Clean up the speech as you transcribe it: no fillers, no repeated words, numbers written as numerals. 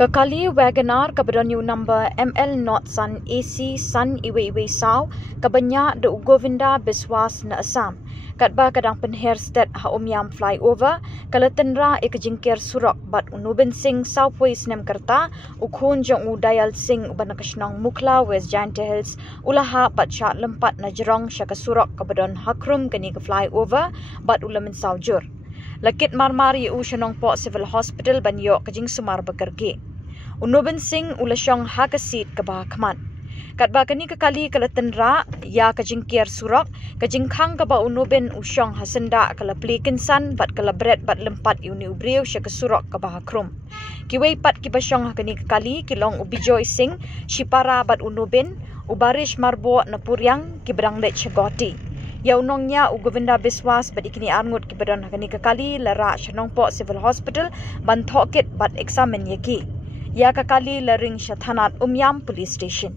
Kekali Wagonar kabedonyu number ML Not Sun AC Sun Iwe Sau kabanyak de Govinda Biswas na Assam. Katba kadang penher state ha umyam flyover kalatenra ikajingkir surok bat unubin sing Southway Snem Kerta ukhun jong udayal sing ubanakashnang Mukla West Giant Hills ulaha bat syak lempat na jerong syaka surok kabedon hakrum kani ke flyover bat ulamin saujur. Lakit marmari u shanong po civil hospital banyo kajing sumar bekergi. Unubin sing ulasyong hakasit kabahakman. Katba kani kekali kalatenra ya kajingkir surok kajingkang kaba unubin usyong hasenda kala plikinsan bat kala bret bat lempat uni ubriu syaka surok kabahakrum. Kiway pat kibasyong kani kekali kilong ubijoy sing shipara bat unubin ubarish marbo na puryang kibrang let syagoti. Ya unongnya u Govinda Biswas bat ikini arngut kibadon kani kekali lara syanongpo civil hospital ban thokit bat examen yaki. Ya kekali laring syathanat umyam police station.